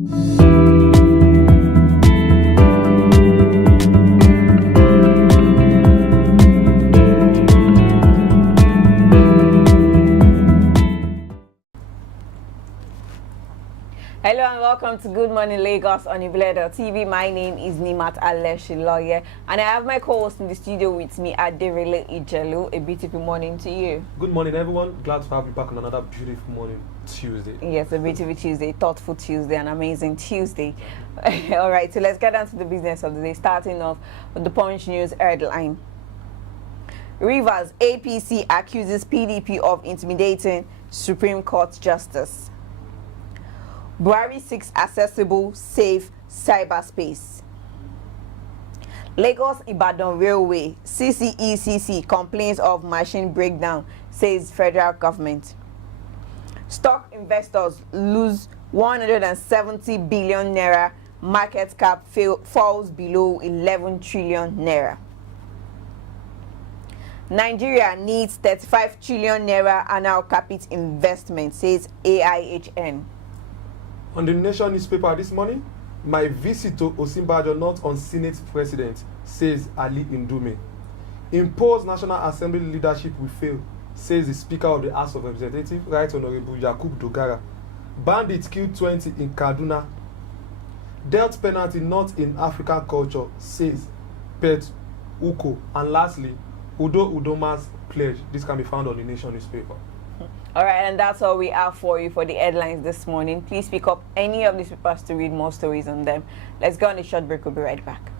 Hello and welcome to Good Morning Lagos on Ibledo TV. My name is Nimat Aleshiloye and I have my co-host in the studio with me, Aderele Ijelu. A beautiful morning to you. Good morning, everyone. Glad to have you back on another beautiful morning Tuesday. Yes, a beautiful Tuesday, thoughtful Tuesday, an amazing Tuesday. All right, so let's get down to the business of the day, starting off with the Punch News headline. Rivers APC accuses PDP of intimidating Supreme Court Justice. Buhari seeks accessible, safe cyberspace. Lagos-Ibadan Railway, CCECC complains of machine breakdown, says federal government. Stock investors lose 170 billion naira, market cap falls below 11 trillion naira. Nigeria needs 35 trillion naira annual capital investment, says AIHN. On the Nation newspaper this morning, my visit to Osinbajo not on Senate President, says Ali Ndume. Imposed National Assembly leadership will fail, says the Speaker of the House of Representatives, Right Honorable Yakub Dogara. Bandits killed 20 in Kaduna. Death penalty not in African culture, says Pet Uko. And lastly, Udo Udoma's pledge. This can be found on the Nation newspaper. All right, and that's all we have for you for the headlines this morning. Please pick up any of these papers to read more stories on them. Let's go on a short break. We'll be right back.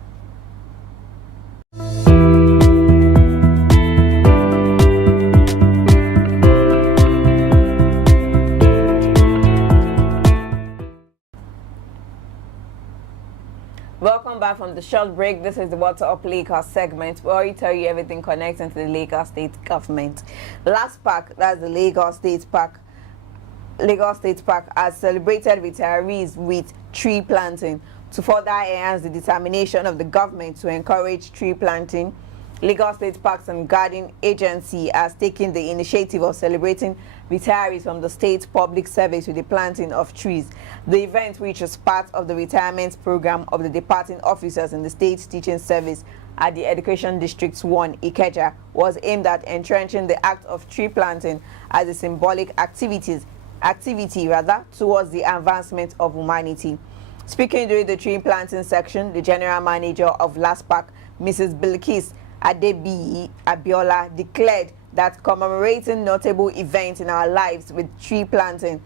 Welcome back from the short break. This is the Water Up Lagos segment where we tell you everything connecting to the Lagos State government. Last Park, that's the Lagos State Park. Lagos State Park has celebrated retirees with tree planting to further enhance the determination of the government to encourage tree planting. Lagos State Parks and Garden Agency has taken the initiative of celebrating retirees from the state public service with the planting of trees. The event, which is part of the retirement program of the departing officers in the state teaching service at the Education District 1, Ikeja, was aimed at entrenching the act of tree planting as a symbolic activity towards the advancement of humanity. Speaking during the tree planting section, the general manager of LASPAC, Mrs. Bilkis Adebiyi Abiola, declared that commemorating notable events in our lives with tree planting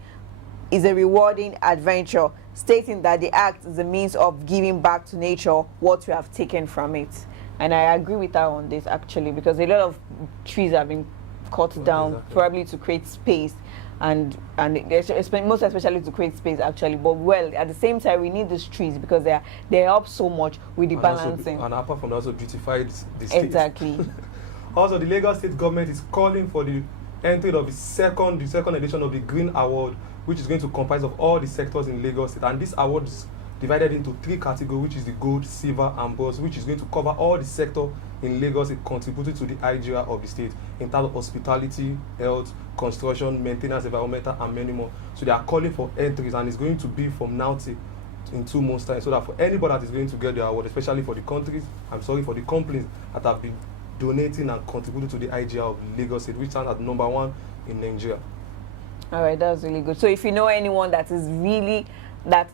is a rewarding adventure, stating that the act is a means of giving back to nature what we have taken from it. And I agree with her on this, actually, because a lot of trees have been cut down, probably to create space, and most especially to create space, actually. But well, at the same time, we need these trees because they help so much with the balancing. And apart from that, also beautified the state. Exactly. Also, the Lagos State government is calling for the entry of the second edition of the Green Award, which is going to comprise of all the sectors in Lagos State. And this award is divided into 3 categories, which is the gold, silver, and bronze, which is going to cover all the sector in Lagos State contributing to the IGR of the state in terms of hospitality, health, construction, maintenance, environmental, and many more. So they are calling for entries, and it's going to be from now till in 2 months' time, so that for anybody that is going to get the award, especially for the for the companies that have been donating and contributing to the IGR of Lagos State, which stands at #1 in Nigeria. All right, that's really good. So if you know anyone that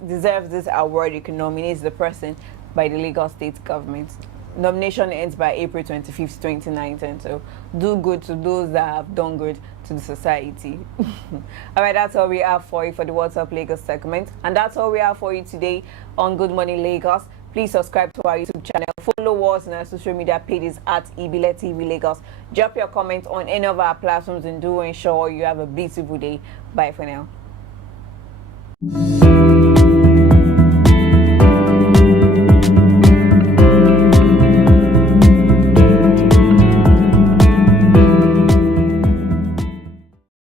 deserves this award, you can nominate the person by the Lagos State government. Nomination ends by April 25th, 2019. So do good to those that have done good to the society. All right, that's all we have for you for the What's Up Lagos segment. And that's all we have for you today on Good Morning Lagos. Please subscribe to our YouTube channel. Follow us on our social media pages at Ibile TV Lagos. Drop your comments on any of our platforms and do ensure you have a beautiful day. Bye for now.